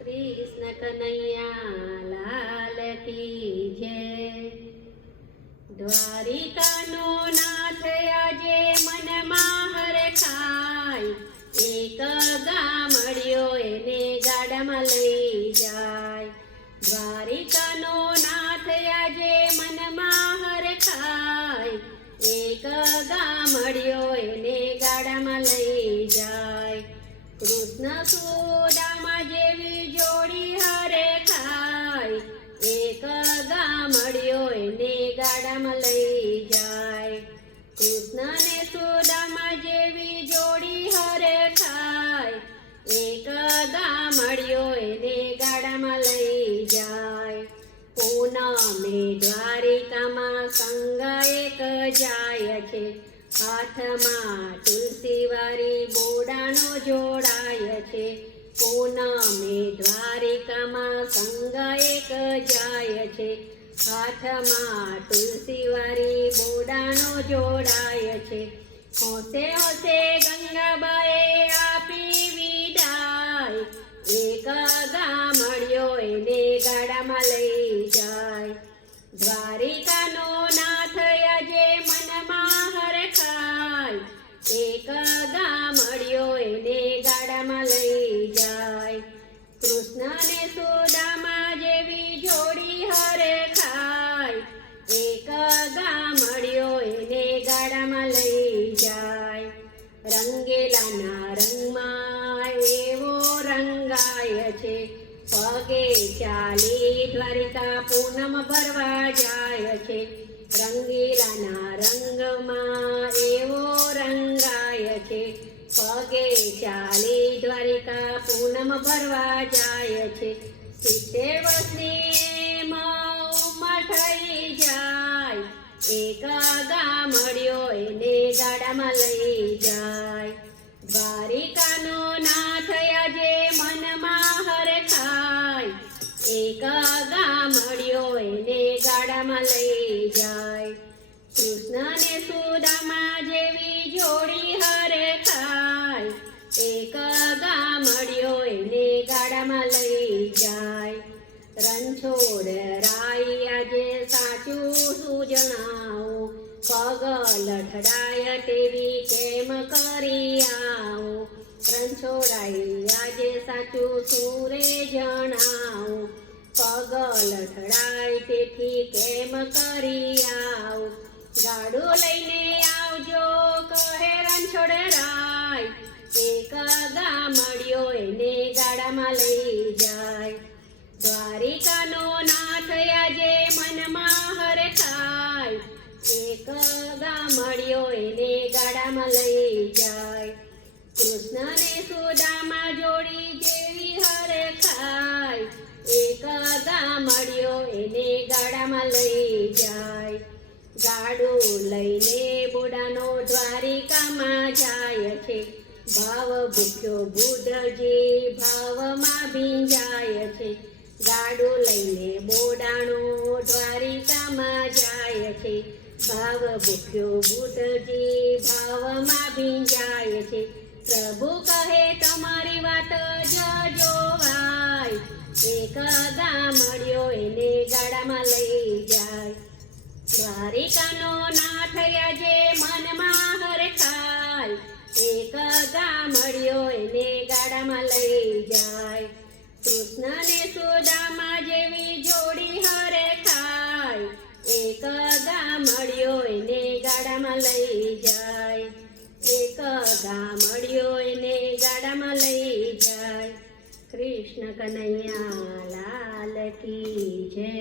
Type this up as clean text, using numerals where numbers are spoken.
कृष्ण कन्हैया लाल की जय। द्वारिकानो नाथ आजे मनमा हरखाय, एक गामडियो एने गाडामां लई जाय। द्वारिकानो नाथ आजे मनमा हरखाय, एक गामडियो एने गाडामां लई जाय। कृष्ण सुदामा जेवी जोड़ी हरखाय, एक गामडियो एने गाडामां लई जाय। कृष्ण ने सुदामा जेवी जोड़ी हरखाय, एक गामडियो एने गाडामां लई जाय। पूनमे द्वारिकामां संग एक जाय छे, हाथमां तुलसीवारी बोडानो जोड़ाय छे। पूनमे द्वारिकामां संग एक जाय छे, हाथमां तुलसीवारी बोडानो जोड़ाय छे। होशे होशे गंगाबाए आपी विदाय, एक गामडियो एने गाडामां लई जाय। द्वारिकानो नाथ आजे मनमा हरखाय, एक गामडियो एने गाडामां लई जाय। कृष्ण ने सुदामा जेवी जोड़ी हरखाय, एक गामडियो एने गाडामां लई जाय। रंगेलाना रंगमां एवो रंगाय छे, पगे चाली द्वारिका पूनम भरवा जाय छे। रंगीलाना रंगमां एवो रंगाय छे, पगे चाली द्वारिका पूनम भरवा जाय छे। 70 વર્ષની ઉંમર થઈ જાય, એક ગામડિયો એને ગાડામાં લઈ જાય। દ્વારિકાનો નાથ આજે મનમાં હરખાય, એક ગામડિયો એને ગાડામાં લઈ જાય। કૃષ્ણ ને સુદામા જેવી જોડી હરખાય, એક ગામડિયો એને ગાડામાં લઈ જાય। રણછોડરાય આજે સાચું શું જણાવું, પગ લઠડાય તેવી કેમ કરી આવું। રણછોડરાય આજે સાચું શું રે જણાવું, પગ લઠડાય તેથી કેમ કરી આવું। ગાડું લઈને આવજો કહે રણછોડરાય, એક ગામડિયો એને ગાડામાં લઈ જાય। દ્વારિકાનો નાથ આજે મનમાં હરખાય, એક ગામડિયો એને ગાડામાં લઈ જાય। કૃષ્ણ ને સુદામા જોડી જેવી હરખાય, એક ગામડિયો એને ગાડામાં લઈ જાય। ગાડું લઈને બોડાનો દ્વારિકામાં જાય છે, ભાવ ભૂખ્યો બુદ્ધજી ભાવમાં ભીંજાય છે। ગાડું લઈને બોડાનો દ્વારિકામાં જાય છે, ભાવ ભૂખ્યો બુદ્ધજી ભાવમાં ભીંજાય છે। પ્રભુ કહે તમારી વાત જજોવાય, એક ગામડિયો એને ગાડામાં લઈ જાય। દ્વારિકાનો નાથ આજે મનમાં હરખાય, એક ગામડિયો એને ગાડામાં લઈ જાય। કૃષ્ણ ને સુદામા જેવી જોડી હરખાય, એક ગામડિયો એને ગાડામાં લઈ જાય। એક ગામડિયો એને ગાડામાં લઈ જાય। કૃષ્ણ કનૈયા લાલ કી જય।